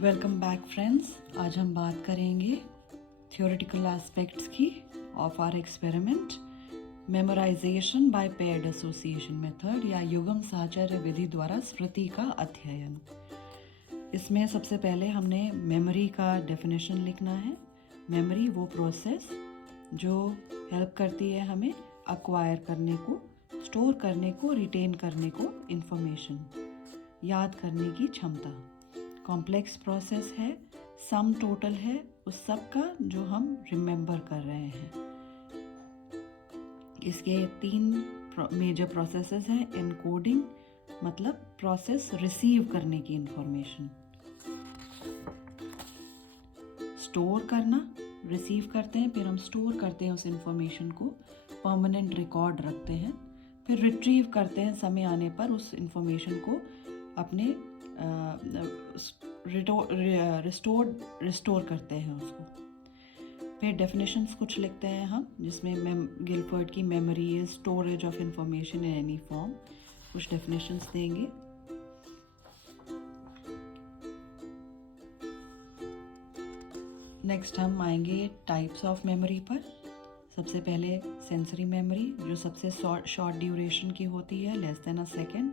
Welcome back friends. आज हम बात करेंगे थियोरेटिकल एस्पेक्ट्स की of our experiment memorization by paired association method या युगम साहचर्य विधि द्वारा स्मृति का अध्ययन। इसमें सबसे पहले हमने मेमोरी का डेफिनेशन लिखना है। मेमोरी वो प्रोसेस जो हेल्प करती है हमें अक्वायर करने को, स्टोर करने को, रिटेन करने को, इंफॉर्मेशन याद करने की क्षमता। कॉम्प्लेक्स प्रोसेस है, सम टोटल है उस सब का जो हम रिमेंबर कर रहे हैं। इसके 3 मेजर प्रोसेसेस हैं। एनकोडिंग मतलब प्रोसेस रिसीव करने की इंफॉर्मेशन, स्टोर करना, रिसीव करते हैं फिर हम स्टोर करते हैं उस इंफॉर्मेशन को, परमानेंट रिकॉर्ड रखते हैं, फिर रिट्रीव करते हैं समय आने पर उस इंफॉर्मेशन को अपने रिस्टोर करते हैं उसको। फिर डेफिनेशंस कुछ लिखते हैं हम, जिसमें गिलफर्ड की memory is storage of information in any form. कुछ डेफिनेशंस देंगे। नेक्स्ट हम आएंगे टाइप्स ऑफ मेमोरी पर। सबसे पहले सेंसरी मेमोरी जो सबसे शॉर्ट ड्यूरेशन की होती है, लेस देन अ सेकेंड।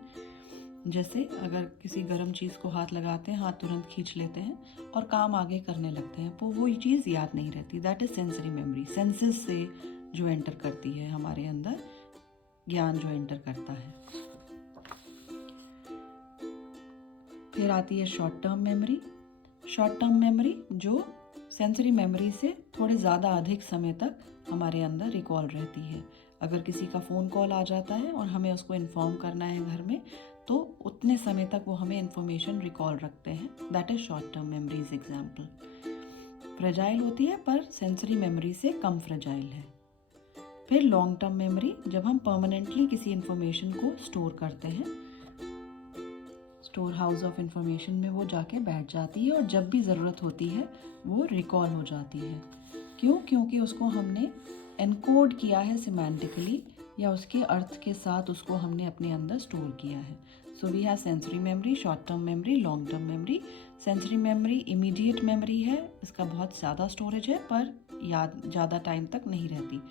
जैसे अगर किसी गर्म चीज़ को हाथ लगाते हैं, हाथ तुरंत खींच लेते हैं और काम आगे करने लगते हैं, तो वो चीज़ याद नहीं रहती। That is sensory memory. Senses से जो एंटर करती है हमारे अंदर, ज्ञान जो एंटर करता है। फिर आती है short term memory. Short term memory जो सेंसरी मेमोरी से थोड़े ज़्यादा अधिक समय तक हमारे अंदर रिकॉल रहती है। अगर किसी का फ़ोन कॉल आ जाता है और हमें उसको इन्फॉर्म करना है घर में, तो उतने समय तक वो हमें इन्फॉर्मेशन रिकॉल रखते हैं। That is short term memories example. Fragile होती है पर सेंसरी मेमोरी से कम फ्रेजाइल है। फिर लॉन्ग टर्म मेमोरी जब हम परमानेंटली किसी इन्फॉर्मेशन को स्टोर करते हैं, स्टोर हाउस ऑफ इंफॉर्मेशन में वो जाके बैठ जाती है और जब भी ज़रूरत होती है वो रिकॉल हो जाती है। क्यों? क्योंकि उसको हमने एनकोड किया है सिमेंटिकली, या उसके अर्थ के साथ उसको हमने अपने अंदर स्टोर किया है। So we have sensory memory, short term memory, long term memory. Sensory memory immediate memory है, इसका बहुत ज़्यादा स्टोरेज है पर याद ज़्यादा टाइम तक नहीं रहती।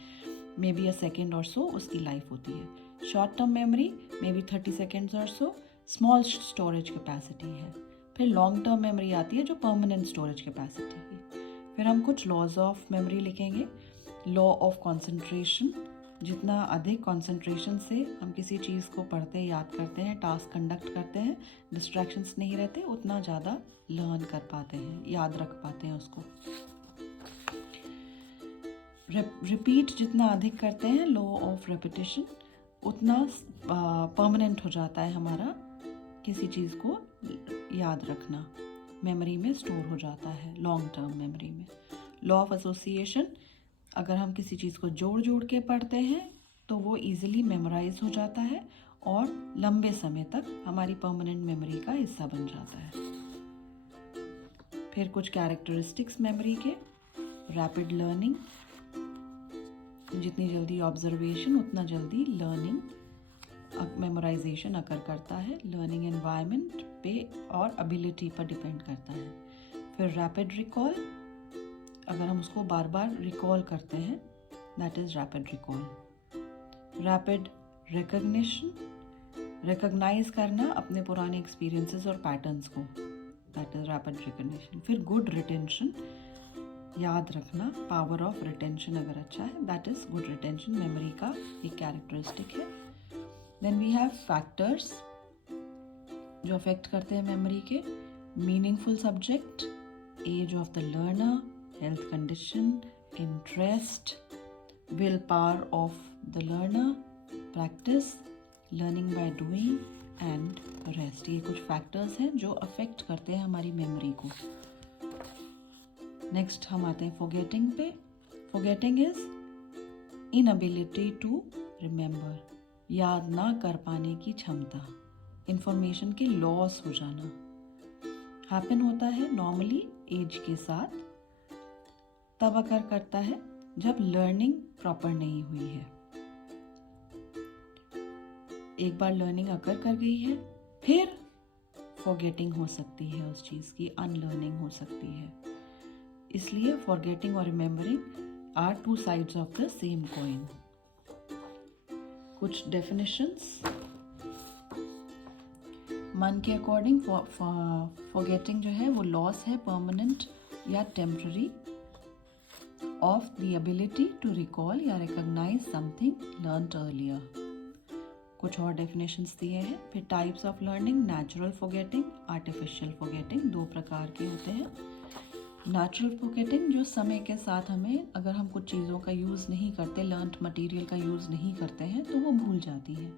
मे बी अ सेकेंड और सो उसकी लाइफ होती है। Short term memory may be 30 seconds और सो, स्मॉल स्टोरेज कैपेसिटी है। फिर लॉन्ग टर्म मेमोरी आती है जो परमानेंट स्टोरेज कैपेसिटी की। फिर हम कुछ लॉज ऑफ मेमोरी लिखेंगे। लॉ ऑफ कॉन्सेंट्रेशन, जितना अधिक कॉन्सेंट्रेशन से हम किसी चीज़ को पढ़ते, याद करते हैं, टास्क कंडक्ट करते हैं, डिस्ट्रैक्शंस नहीं रहते, उतना ज़्यादा लर्न कर पाते हैं, याद रख पाते हैं उसको। रिपीट जितना अधिक करते हैं, लॉ ऑफ रेपिटेशन, उतना परमानेंट हो जाता है हमारा किसी चीज़ को याद रखना, मेमोरी में स्टोर हो जाता है लॉन्ग टर्म मेमोरी में। लॉ ऑफ एसोसिएशन, अगर हम किसी चीज़ को जोड़ जोड़ के पढ़ते हैं तो वो इजीली मेमोराइज हो जाता है और लंबे समय तक हमारी परमानेंट मेमोरी का हिस्सा बन जाता है। फिर कुछ कैरेक्टरिस्टिक्स मेमोरी के। रैपिड लर्निंग, जितनी जल्दी ऑब्जर्वेशन उतना जल्दी लर्निंग, मेमोराइजेशन अकर करता है। लर्निंग एनवायरनमेंट पे और एबिलिटी पर डिपेंड करता है। फिर रैपिड रिकॉल, अगर हम उसको बार बार रिकॉल करते हैं, that is rapid recall. Rapid recognition, recognize करना अपने पुराने एक्सपीरियंसेस और पैटर्न्स को, दैट इज रैपिड रिकग्निशन। फिर गुड रिटेंशन, याद रखना, पावर ऑफ रिटेंशन अगर अच्छा है, that is good retention, memory का एक कैरेक्टरिस्टिक है। देन वी हैव फैक्टर्स जो अफेक्ट करते हैं मेमोरी के। Meaningful subject, age of the learner, health condition, interest, willpower of the learner, practice, learning by doing and rest। ये कुछ factors हैं जो अफेक्ट करते हैं हमारी मेमोरी को। नेक्स्ट हम आते हैं फॉरगेटिंग पे। Forgetting is inability to remember, याद ना कर पाने की क्षमता, इंफॉर्मेशन के लॉस हो जाना। हैपन होता है नॉर्मली एज के साथ, तब अकर करता है जब लर्निंग प्रॉपर नहीं हुई है। एक बार लर्निंग अकर कर गई है, फिर फॉरगेटिंग हो सकती है, उस चीज़ की अनलर्निंग हो सकती है। इसलिए फॉरगेटिंग और remembering are two sides of the same coin. कुछ डेफिनेशंस मन के अकॉर्डिंग फॉरगेटिंग जो है वो लॉस है परमानेंट या temporary of the ability to recall या रिकॉग्नाइज समथिंग लर्नड अर्लियर। कुछ और डेफिनेशंस दिए हैं। फिर types of learning, natural forgetting, artificial forgetting, दो प्रकार के होते हैं। नेचुरल फॉरगेटिंग जो समय के साथ हमें, अगर हम कुछ चीज़ों का यूज़ नहीं करते, लर्नड मटेरियल का यूज़ नहीं करते हैं तो वो भूल जाती है।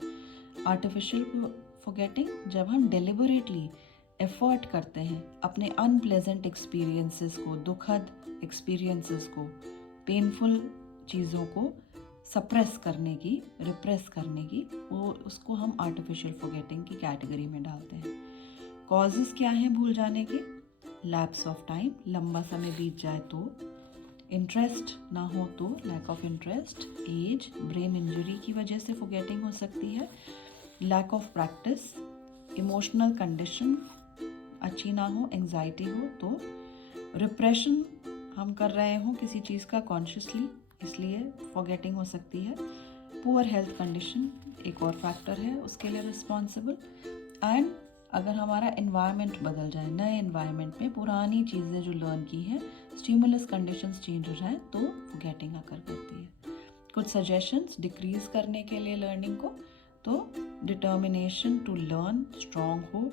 आर्टिफिशियल फॉरगेटिंग जब हम डेलिबरेटली एफर्ट करते हैं अपने अनप्लेजेंट एक्सपीरियंसेस को, दुखद एक्सपीरियंसेस को, पेनफुल चीज़ों को सप्रेस करने की, रिप्रेस करने की, वो उसको हम आर्टिफिशियल फॉरगेटिंग की कैटेगरी में डालते हैं। कॉजेज़ क्या हैं भूल जाने के? लैप्स ऑफ टाइम, लंबा समय बीत जाए तो, इंटरेस्ट ना हो तो, lack of interest, age, brain injury की वजह से फॉरगेटिंग हो सकती है, lack of practice, emotional condition अच्छी ना हो, एंजाइटी हो तो, रिप्रेशन हम कर रहे हों किसी चीज़ का कॉन्शियसली, इसलिए फॉरगेटिंग हो सकती है। पुअर हेल्थ कंडीशन एक और फैक्टर है उसके लिए रिस्पॉन्सिबल। एंड अगर हमारा एनवायरनमेंट बदल जाए, नए एनवायरनमेंट में पुरानी चीज़ें जो लर्न की हैं, स्टिमुलस कंडीशंस चेंज हो जाए तो फॉरगेटिंग अकर करती है। कुछ सजेशंस डिक्रीज करने के लिए लर्निंग को, तो डिटर्मिनेशन टू लर्न स्ट्रॉन्ग हो,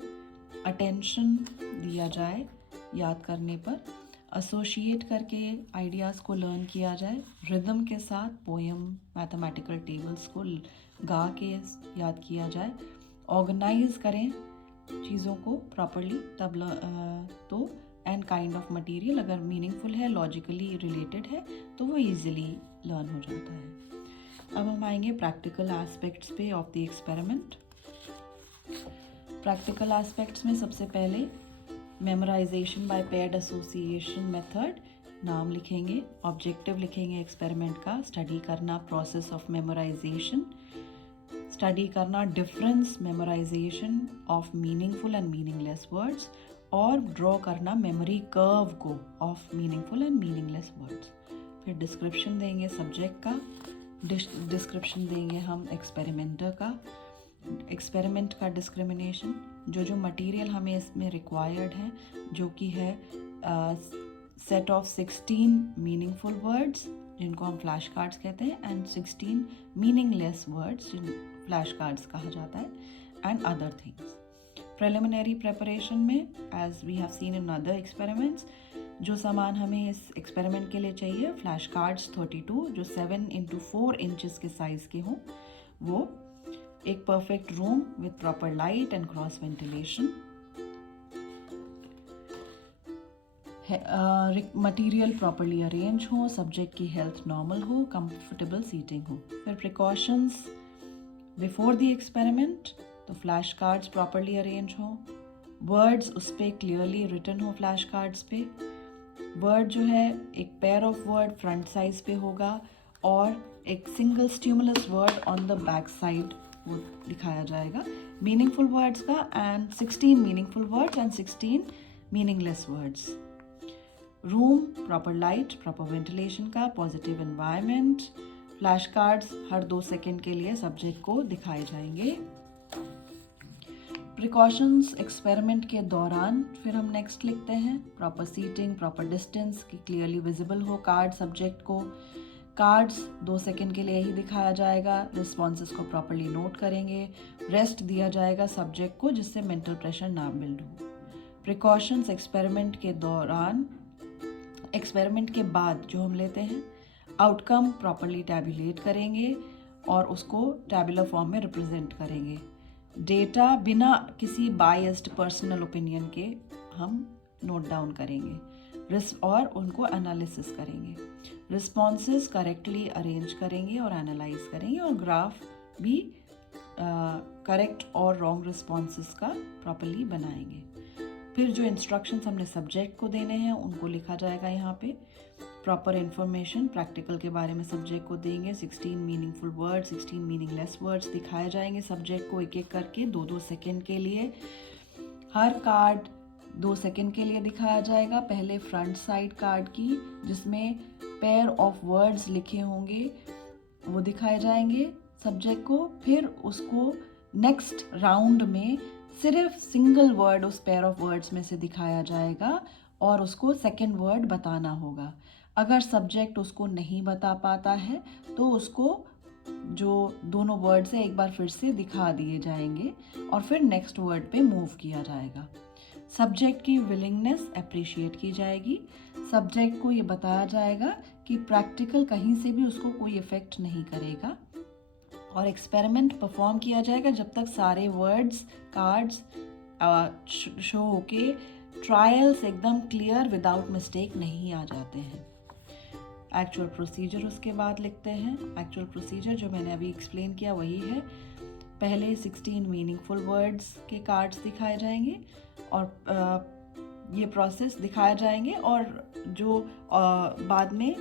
अटेंशन दिया जाए याद करने पर, एसोशिएट करके आइडियाज़ को लर्न किया जाए, रिदम के साथ पोएम, मैथमेटिकल टेबल्स को गा के याद किया जाए, ऑर्गेनाइज करें चीज़ों को प्रॉपरली तब तो एंड काइंड ऑफ मटेरियल अगर मीनिंगफुल है, लॉजिकली रिलेटेड है तो वो इजीली लर्न हो जाता है। अब हम आएंगे प्रैक्टिकल एस्पेक्ट्स पे of the experiment. Practical aspects में सबसे पहले memorization by paired association method, नाम लिखेंगे, ऑब्जेक्टिव लिखेंगे एक्सपेरिमेंट का, स्टडी करना प्रोसेस ऑफ मेमोराइजेशन, स्टडी करना difference memorization of meaningful and meaningless words, और ड्रॉ करना मेमोरी कर्व को of meaningful and meaningless words. फिर डिस्क्रिप्शन देंगे सब्जेक्ट का, डिस्क्रिप्शन देंगे हम एक्सपेरिमेंटर का, एक्सपेरिमेंट का डिस्क्रिमिनेशन, जो मटेरियल हमें इसमें रिक्वायर्ड है, जो कि है सेट ऑफ 16 मीनिंगफुल वर्ड्स जिनको हम फ्लैश कार्ड्स कहते हैं, एंड 16 मीनिंगलेस वर्ड्स जिन फ्लैश कार्ड्स कहा जाता है, and other things. Preliminary preparation में as we have seen in other experiments, जो सामान हमें इस एक्सपेरिमेंट के लिए चाहिए, फ्लैश कार्ड्स 32 जो 7x4 इंचेस के साइज़ के हों, वो एक perfect room with proper light and cross ventilation, material properly arrange हो, सब्जेक्ट की हेल्थ नॉर्मल हो, कंफर्टेबल सीटिंग हो। फिर प्रिकॉशंस बिफोर द एक्सपेरिमेंट, तो फ्लैश कार्ड्स प्रॉपरली अरेंज हो, वर्ड्स उस पर क्लियरली रिटन हो, फ्लैश कार्ड्स पे वर्ड जो है एक pair of word front size पे होगा और एक single stimulus word on the back side वो दिखाया जाएगा, मीनिंगफुल वर्ड्स का, and 16 meaningful words and 16 meaningless words. Room proper light, proper ventilation का, पॉजिटिव एनवायरनमेंट, फ्लैश कार्ड्स हर 2 सेकेंड के लिए सब्जेक्ट को दिखाए जाएंगे। प्रिकॉशंस एक्सपेरिमेंट के दौरान फिर हम नेक्स्ट लिखते हैं, प्रॉपर सीटिंग, प्रॉपर डिस्टेंस की क्लियरली विजिबल हो कार्ड सब्जेक्ट को, कार्ड्स 2 सेकेंड के लिए ही दिखाया जाएगा, रिस्पॉन्सेस को प्रॉपरली नोट करेंगे, रेस्ट दिया जाएगा सब्जेक्ट को जिससे मेंटल प्रेशर ना बिल्ड हो। प्रिकॉशंस एक्सपेरिमेंट के दौरान, एक्सपेरिमेंट के बाद जो हम लेते हैं, आउटकम प्रॉपरली टैबुलेट करेंगे और उसको टैबुलर फॉर्म में रिप्रेजेंट करेंगे। डेटा बिना किसी बायस्ड पर्सनल ओपिनियन के हम नोट डाउन करेंगे और उनको एनालिसिस करेंगे, रिस्पॉन्सेस करेक्टली अरेंज करेंगे और एनालाइज करेंगे, और ग्राफ भी करेक्ट और रॉन्ग रिस्पॉन्सेस का प्रॉपरली बनाएंगे। फिर जो इंस्ट्रक्शंस हमने सब्जेक्ट को देने हैं उनको लिखा जाएगा यहाँ पे, प्रॉपर इन्फॉर्मेशन प्रैक्टिकल के बारे में सब्जेक्ट को देंगे, 16 मीनिंगफुल वर्ड, 16 मीनिंगलेस वर्ड्स दिखाए जाएंगे सब्जेक्ट को एक एक करके 2-2 सेकेंड के लिए। हर कार्ड 2 सेकंड के लिए दिखाया जाएगा। पहले फ्रंट साइड कार्ड की जिसमें पेयर ऑफ वर्ड्स लिखे होंगे वो दिखाए जाएंगे सब्जेक्ट को। फिर उसको नेक्स्ट राउंड में सिर्फ सिंगल वर्ड उस पेयर ऑफ वर्ड्स में से दिखाया जाएगा और उसको सेकंड वर्ड बताना होगा। अगर सब्जेक्ट उसको नहीं बता पाता है तो उसको जो दोनों वर्ड्स है एक बार फिर से दिखा दिए जाएंगे और फिर नेक्स्ट वर्ड पे मूव किया जाएगा। सब्जेक्ट की विलिंगनेस अप्रिशिएट की जाएगी। सब्जेक्ट को ये बताया जाएगा कि प्रैक्टिकल कहीं से भी उसको कोई इफेक्ट नहीं करेगा और एक्सपेरिमेंट परफॉर्म किया जाएगा जब तक सारे वर्ड्स कार्ड्स शो होके ट्रायल्स एकदम क्लियर विदाउट मिस्टेक नहीं आ जाते हैं। एक्चुअल प्रोसीजर उसके बाद लिखते हैं। एक्चुअल प्रोसीजर जो मैंने अभी एक्सप्लेन किया वही है। पहले 16 मीनिंगफुल वर्ड्स के कार्ड्स दिखाए जाएंगे और ये प्रोसेस दिखाया जाएंगे और जो बाद में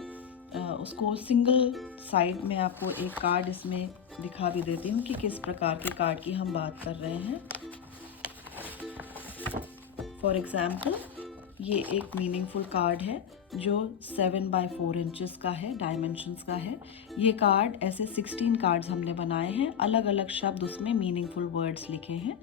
उसको सिंगल साइड में आपको एक कार्ड इसमें दिखा भी देती हूँ कि किस प्रकार के कार्ड की हम बात कर रहे हैं। फॉर एग्जाम्पल ये एक मीनिंगफुल कार्ड है जो 7 by 4 इंचेस का है, डायमेंशंस का है। ये कार्ड ऐसे 16 कार्ड्स हमने बनाए हैं, अलग अलग शब्द उसमें मीनिंगफुल वर्ड्स लिखे हैं।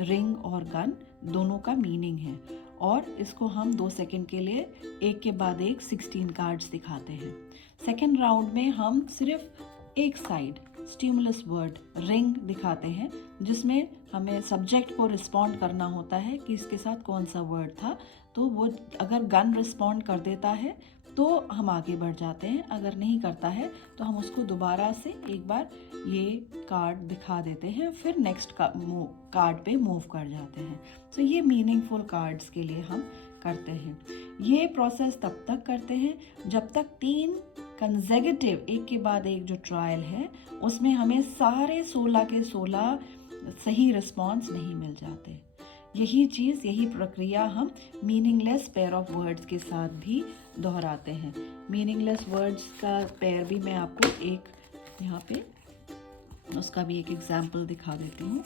रिंग और गन दोनों का मीनिंग है और इसको हम 2 सेकंड के लिए एक के बाद एक 16 कार्ड्स दिखाते हैं। सेकंड राउंड में हम सिर्फ एक साइड स्टिमुलस वर्ड रिंग दिखाते हैं जिसमें हमें सब्जेक्ट को रिस्पॉन्ड करना होता है कि इसके साथ कौन सा वर्ड था। तो वो अगर गन रिस्पॉन्ड कर देता है तो हम आगे बढ़ जाते हैं, अगर नहीं करता है तो हम उसको दोबारा से एक बार ये कार्ड दिखा देते हैं, फिर नेक्स्ट कार्ड पे मूव कर जाते हैं। तो ये मीनिंगफुल कार्ड्स के लिए हम करते हैं। ये प्रोसेस तब तक करते हैं जब तक 3 कंसेक्यूटिव एक के बाद एक जो ट्रायल है उसमें हमें सारे 16 के 16 सही रिस्पॉन्स नहीं मिल जाते। यही प्रक्रिया हम मीनिंगलेस पेयर ऑफ वर्ड्स के साथ भी दोहराते हैं। मीनिंगलेस वर्ड्स का पेयर भी मैं आपको एक यहाँ पे उसका भी एक एग्जाम्पल दिखा देती हूँ।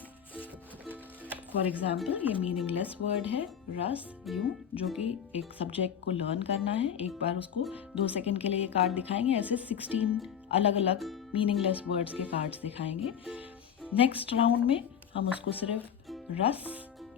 फॉर एग्जाम्पल ये मीनिंगलेस वर्ड है रस यूं, जो कि एक सब्जेक्ट को लर्न करना है। एक बार उसको 2 सेकंड के लिए ये कार्ड दिखाएंगे, ऐसे 16 अलग अलग मीनिंगलेस वर्ड्स के कार्ड्स दिखाएंगे। नेक्स्ट राउंड में हम उसको सिर्फ रस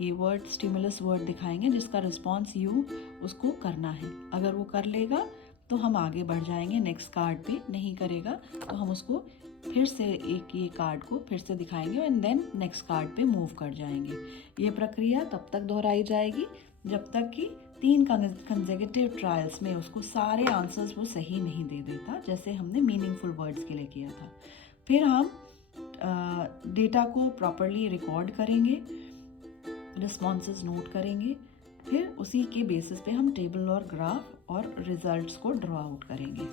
ये वर्ड स्टिमुलस वर्ड दिखाएंगे जिसका रिस्पॉन्स यू उसको करना है। अगर वो कर लेगा तो हम आगे बढ़ जाएंगे नेक्स्ट कार्ड पे, नहीं करेगा तो हम उसको फिर से एक ये कार्ड को फिर से दिखाएंगे एंड देन नेक्स्ट कार्ड पे मूव कर जाएंगे। ये प्रक्रिया तब तक दोहराई जाएगी जब तक कि 3 कंसेक्यूटिव ट्रायल्स में उसको सारे आंसर्स वो सही नहीं दे देता, जैसे हमने मीनिंगफुल वर्ड्स के लिए किया था। फिर हम डेटा को प्रॉपरली रिकॉर्ड करेंगे, रिस्पॉन्सेस नोट करेंगे, फिर उसी के बेसिस पे हम टेबल और ग्राफ और रिजल्ट्स को ड्रॉ आउट करेंगे।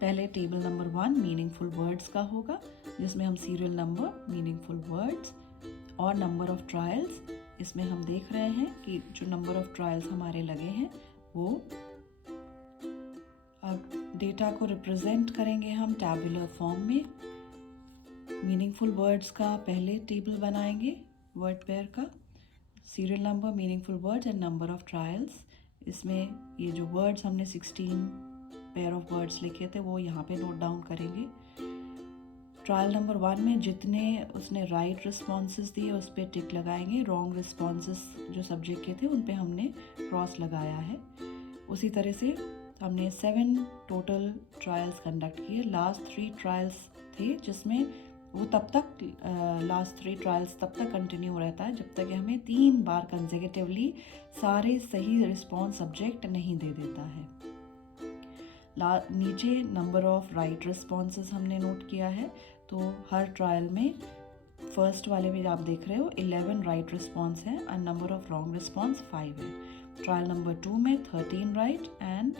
पहले टेबल नंबर 1 मीनिंगफुल वर्ड्स का होगा जिसमें हम सीरियल नंबर, मीनिंगफुल वर्ड्स और नंबर ऑफ ट्रायल्स, इसमें हम देख रहे हैं कि जो नंबर ऑफ ट्रायल्स हमारे लगे हैं वो अब डेटा को रिप्रेजेंट करेंगे हम टैबुलर फॉर्म में। मीनिंगफुल वर्ड्स का पहले टेबल बनाएंगे वर्ड पेयर का, serial number, meaningful words and number of trials. इसमें ये जो वर्ड्स हमने 16 पेयर ऑफ वर्ड्स लिखे थे वो यहाँ पे नोट डाउन करेंगे। ट्रायल नंबर 1 में जितने उसने राइट रिस्पॉन्सेस दिए उस पर टिक लगाएंगे, रॉन्ग रिस्पॉन्सेस जो सब्जेक्ट के थे उन पे हमने क्रॉस लगाया है। उसी तरह से हमने 7 टोटल ट्रायल्स कंडक्ट किए। लास्ट 3 ट्रायल्स थे जिसमें वो तब तक लास्ट 3 ट्रायल्स तब तक कंटिन्यू रहता है जब तक कि हमें 3 बार कंसेक्यूटिवली सारे सही रिस्पॉन्स सब्जेक्ट नहीं दे देता है। नीचे नंबर ऑफ राइट रिस्पॉन्सेस हमने नोट किया है, तो हर ट्रायल में फर्स्ट वाले में आप देख रहे हो 11 राइट रिस्पॉन्स है and number of wrong response 5 है। ट्रायल नंबर 2 में 13 right and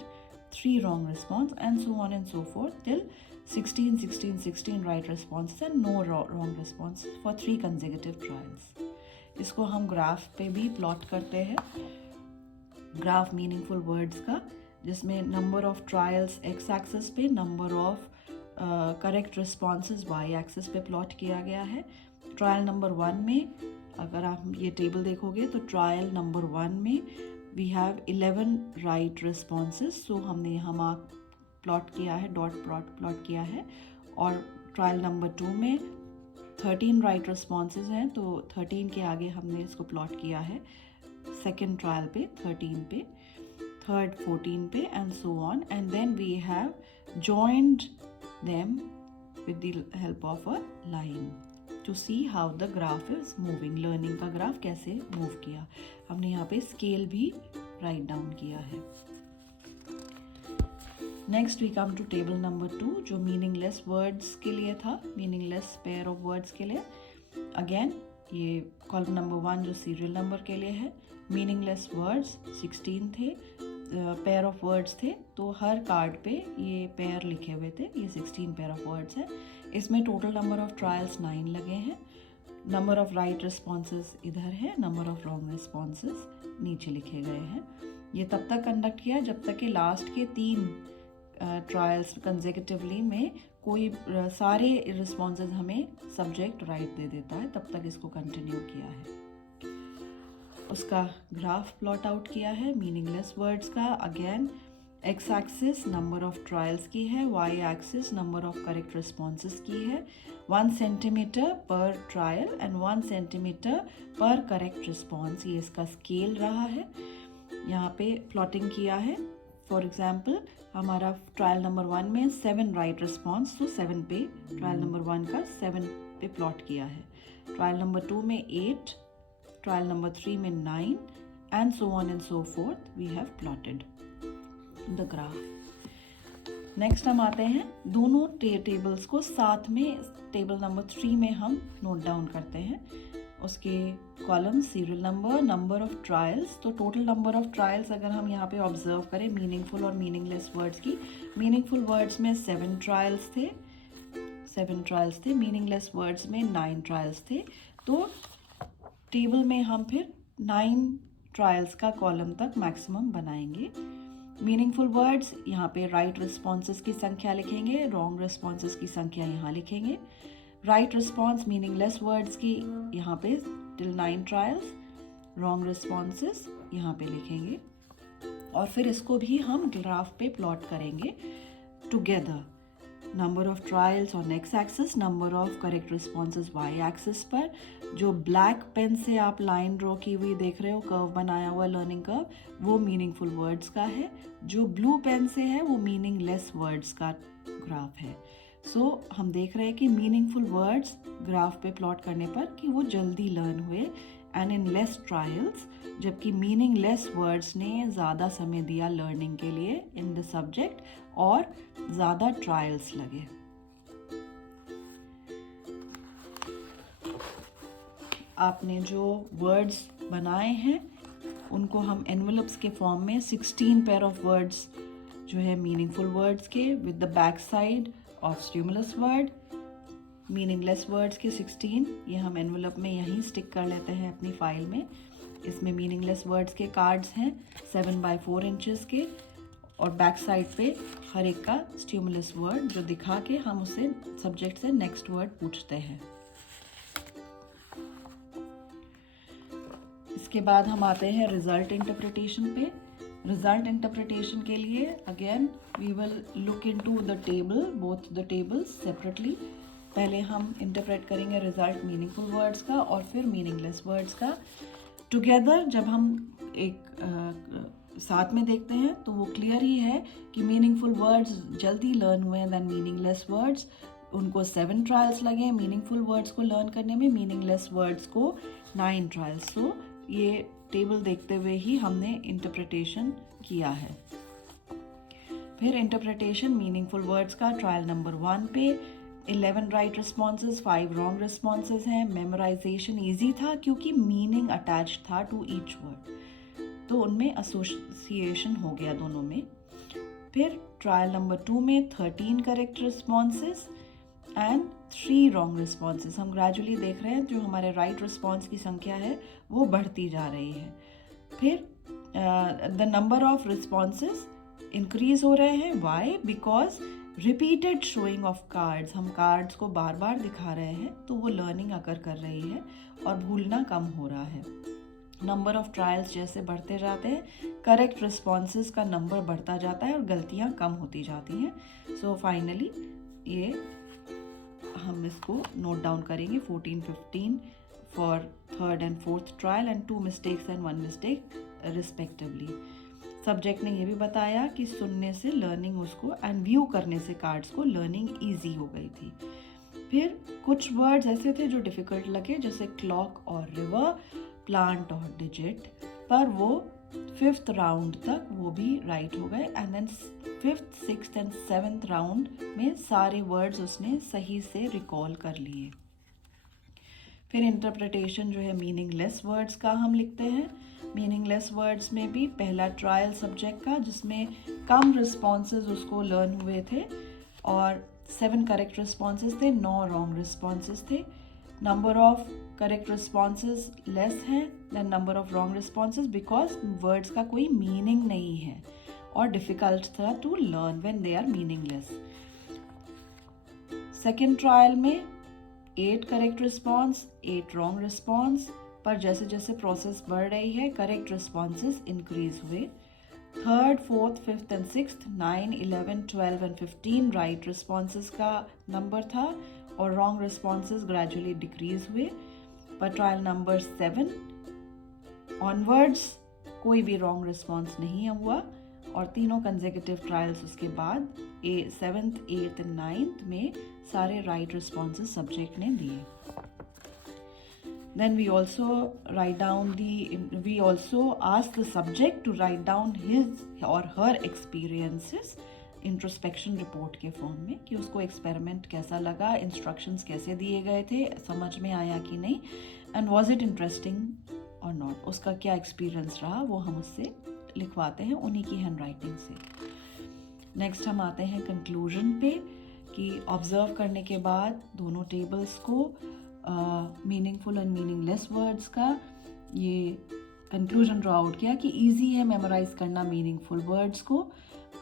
3 wrong response and so on and so forth till 16 right response and no wrong response for 3 consecutive trials. इसको हम ग्राफ पे भी प्लॉट करते हैं, graph meaningful words का, जिसमें number of trials X axis पे, number of correct responses Y axis पे प्लॉट किया गया है। ट्रायल नंबर 1 में अगर आप ये टेबल देखोगे तो ट्रायल नंबर 1 में वी हैव 11 राइट रिस्पॉन्सेस। सो हमने यहाँ मार्क प्लॉट किया है, डॉट प्लॉट किया है। और ट्रायल नंबर 2 में 13 राइट रिस्पॉन्सेज हैं, तो 13 के आगे हमने इसको प्लॉट किया है। सेकेंड ट्रायल पे 13 पे, थर्ड 14 पे, and so on. And then we have joined them with the help of a line to see how the graph is moving. Learning का ग्राफ कैसे मूव किया, हमने यहाँ पे स्केल भी राइट डाउन किया है। Next we come to table number 2 जो मीनिंगलेस वर्ड्स के लिए था, मीनिंगलेस पेयर ऑफ वर्ड्स के लिए। अगेन ये कॉलम नंबर 1 जो सीरियल नंबर के लिए है, मीनिंगलेस वर्ड्स 16 थे, पेयर ऑफ वर्ड्स थे, तो हर कार्ड पे ये पेयर लिखे हुए थे। ये 16 पेयर ऑफ वर्ड्स है। इसमें टोटल नंबर ऑफ ट्रायल्स 9 लगे हैं। नंबर ऑफ राइट रिस्पॉन्सेज इधर है, नंबर ऑफ रॉन्ग रिस्पॉन्सेज नीचे लिखे गए हैं। ये तब तक कंडक्ट किया जब तक कि लास्ट के 3 ट्रायल्स कंसेक्यूटिवली में कोई सारे रिस्पॉन्सेज हमें सब्जेक्ट राइट दे देता है, तब तक इसको कंटिन्यू किया है। उसका ग्राफ प्लॉट आउट किया है मीनिंगलेस वर्ड्स का। Again x axis number of trials की है, y axis number of correct responses की है। 1 सेंटीमीटर पर ट्रायल एंड 1 सेंटीमीटर पर करेक्ट रिस्पॉन्स, ये इसका स्केल रहा है। यहाँ पे प्लॉटिंग किया है। फॉर एग्जाम्पल हमारा ट्रायल नंबर 1 में 7 राइट रिस्पॉन्स, तो 7 पे ट्रायल नंबर 1 का 7 पे प्लॉट किया है। ट्रायल नंबर 2 में 8, ट्रायल नंबर 3 में 9, and so on and so forth we have plotted the graph. Next हम आते हैं दोनों टेबल्स को साथ में, टेबल नंबर 3 में हम नोट डाउन करते हैं उसके column, serial number, number of trials. तो टोटल नंबर ऑफ ट्रायल्स अगर हम यहाँ पे ऑब्जर्व करें मीनिंगफुल और मीनिंगलेस वर्ड्स की, मीनिंगफुल वर्ड्स में 7 ट्रायल्स थे, मीनिंगलेस वर्ड्स में 9 ट्रायल्स थे। तो टेबल में हम फिर 9 ट्रायल्स का कॉलम तक मैक्सिमम बनाएंगे। मीनिंगफुल वर्ड्स यहाँ पे राइट रिस्पॉन्सेज की संख्या लिखेंगे, रॉन्ग रिस्पॉन्सेज की संख्या यहाँ लिखेंगे। राइट रिस्पॉन्स मीनिंगलेस वर्ड्स की यहाँ पे टिल 9 ट्रायल्स, रॉन्ग रिस्पॉन्सेज यहाँ पे लिखेंगे। और फिर इसको भी हम ग्राफ पे प्लॉट करेंगे together. Number of trials on x axis, number of correct responses Y axis पर। जो ब्लैक पेन से आप लाइन ड्रॉ की हुई देख रहे हो, कर्व बनाया हुआ लर्निंग कर्व, वो मीनिंगफुल वर्ड्स का है। जो ब्लू पेन से है वो मीनिंगलेस वर्ड्स का ग्राफ है। सो हम देख रहे हैं कि मीनिंगफुल वर्ड्स ग्राफ पे प्लॉट करने पर कि वो जल्दी लर्न हुए एंड इन लेस ट्रायल्स, जबकि मीनिंगलेस वर्ड्स ने ज़्यादा समय दिया लर्निंग के लिए इन द सब्जेक्ट और ज़्यादा ट्रायल्स लगे। आपने जो वर्ड्स बनाए हैं उनको हम एनवेलप्स के फॉर्म में 16 पेयर ऑफ वर्ड्स जो है मीनिंगफुल वर्ड्स के with the back side of stimulus word, meaningless words के 16 ये हम एनवेलप में यहीं स्टिक कर लेते हैं अपनी फाइल में। इसमें मीनिंगलेस वर्ड्स के कार्ड्स हैं 7x4 इंचेस के, और बैक साइड पे हर एक का स्टिमुलस वर्ड जो दिखा के हम उससे सब्जेक्ट से नेक्स्ट वर्ड पूछते हैं। इसके बाद हम आते हैं रिजल्ट इंटरप्रिटेशन पे। रिजल्ट इंटरप्रिटेशन के लिए again we will look into the table, both the tables separately. पहले हम इंटरप्रेट करेंगे रिजल्ट मीनिंगफुल वर्ड्स का और फिर मीनिंगलेस वर्ड्स का टुगेदर। जब हम एक साथ में देखते हैं तो वो क्लियर ही है कि मीनिंगफुल वर्ड्स जल्दी लर्न हुए देन मीनिंगलेस वर्ड्स। उनको 7 ट्रायल्स लगे मीनिंगफुल वर्ड्स को लर्न करने में, मीनिंगलेस वर्ड्स को 9 ट्रायल्स। सो ये टेबल देखते हुए ही हमने इंटरप्रिटेशन किया है। फिर इंटरप्रिटेशन मीनिंगफुल वर्ड्स का ट्रायल नंबर 1 पे 11 राइट रिस्पॉन्सेज, 5 रॉन्ग रिस्पॉन्सेज हैं। मेमोराइजेशन ईजी था क्योंकि मीनिंग अटैच था टू ईच वर्ड, तो उनमें एसोसिएशन हो गया दोनों में। फिर ट्रायल नंबर 2 में 13 correct responses and 3 wrong responses. हम ग्रेजुअली देख रहे हैं जो हमारे राइट रिस्पॉन्स की संख्या है वो बढ़ती जा रही है। फिर the number of responses increase हो रहे हैं। Why? Because repeated showing of cards, हम कार्ड्स को बार बार दिखा रहे हैं तो वो लर्निंग अकर कर रही है और भूलना कम हो रहा है। नंबर ऑफ ट्रायल्स जैसे बढ़ते जाते हैं, करेक्ट रिस्पॉन्सेज का नंबर बढ़ता जाता है और गलतियाँ कम होती जाती हैं। सो फाइनली ये हम इसको नोट डाउन करेंगे 14-15 for third and fourth trial and 2 mistakes and 1 mistake respectively. Subject ने ये भी बताया कि सुनने से लर्निंग उसको एंड व्यू करने से कार्ड्स को लर्निंग ईजी हो गई थी। फिर कुछ वर्ड्स ऐसे थे जो डिफ़िकल्ट लगे, जैसे क्लॉक और रिवर, प्लांट और डिजिट, पर वो 5th राउंड तक वो भी राइट हो गए and then 5th, 6th and 7th round में सारे वर्ड्स उसने सही से रिकॉल कर लिए। फिर इंटरप्रिटेशन जो है मीनिंगलेस वर्ड्स का हम लिखते हैं। मीनिंगलेस वर्ड्स में भी पहला ट्रायल सब्जेक्ट का, जिसमें कम रिस्पॉन्सेज उसको लर्न हुए थे और 7 करेक्ट रिस्पॉन्सेज थे, 9 रॉन्ग रिस्पॉन्सेज थे। Number of correct responses less है than number of wrong responses because words का कोई मीनिंग नहीं है और डिफ़िकल्ट था to learn when they are meaningless. Second trial में 8 करेक्ट रिस्पॉन्स, 8 रॉन्ग रिस्पॉन्स, पर जैसे जैसे प्रोसेस बढ़ रही है करेक्ट रिस्पॉन्सेज इंक्रीज हुए। Third, fourth, fifth and sixth 9, 11, 12 and 15 right responses का नंबर था और रॉन्ग रिस्पॉन्सेज ग्रेजुअली डिक्रीज हुए। पर ट्रायल नंबर 7 ऑनवर्ड्स कोई भी रॉन्ग रिस्पॉन्स नहीं हुआ और तीनों कंसेक्यूटिव ट्रायल्स उसके बाद 7th, 8th एंड 9th में सारे राइट रिस्पॉन्सेज सब्जेक्ट ने दिए। Then we also ask the subject to write down his or her experiences introspection report के फॉर्म में, कि उसको एक्सपेरिमेंट कैसा लगा, इंस्ट्रक्शंस कैसे दिए गए थे, समझ में आया कि नहीं, एंड वाज इट इंटरेस्टिंग और नॉट, उसका क्या एक्सपीरियंस रहा वो हम उससे लिखवाते हैं उन्हीं की हैंड राइटिंग से। नेक्स्ट हम आते हैं कंक्लूजन पे, कि ऑब्जर्व करने के बाद दोनों टेबल्स को मीनिंगफुल एंड मीनिंगलेस वर्ड्स का ये कंक्लूजन ड्रॉ आउट किया कि ईजी है मेमोराइज करना मीनिंगफुल वर्ड्स को,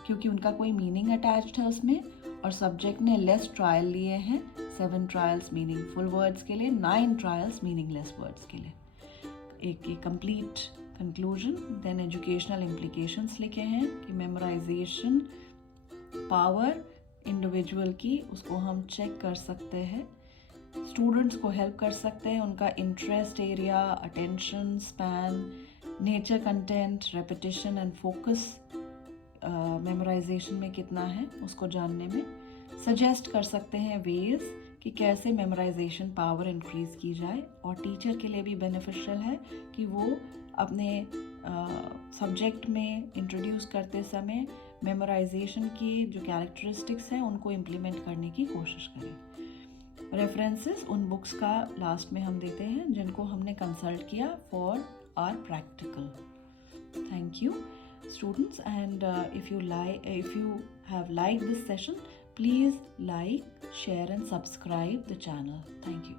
क्योंकि उनका कोई मीनिंग अटैच्ड है उसमें, और सब्जेक्ट ने लेस ट्रायल लिए हैं, 7 ट्रायल्स मीनिंगफुल वर्ड्स के लिए, 9 ट्रायल्स मीनिंगलेस वर्ड्स के लिए। एक complete conclusion. Then educational implications लिखे हैं कि मेमोराइजेशन पावर इंडिविजुअल की, उसको हम चेक कर सकते हैं, स्टूडेंट्स को हेल्प कर सकते हैं, उनका interest area, attention span, nature content, repetition and focus memorisation में कितना है उसको जानने में। सजेस्ट कर सकते हैं वेज कि कैसे मेमोराइजेशन पावर इंक्रीज़ की जाए, और टीचर के लिए भी बेनिफिशियल है कि वो अपने सब्जेक्ट में इंट्रोड्यूस करते समय मेमोराइजेशन की जो कैरेक्टरिस्टिक्स हैं उनको इम्प्लीमेंट करने की कोशिश करें। रेफरेंसेस उन बुक्स का लास्ट में हम देते हैं जिनको हमने कंसल्ट किया for our practical. Thank you students, and if you have liked this session, please like, share and subscribe the channel. Thank you.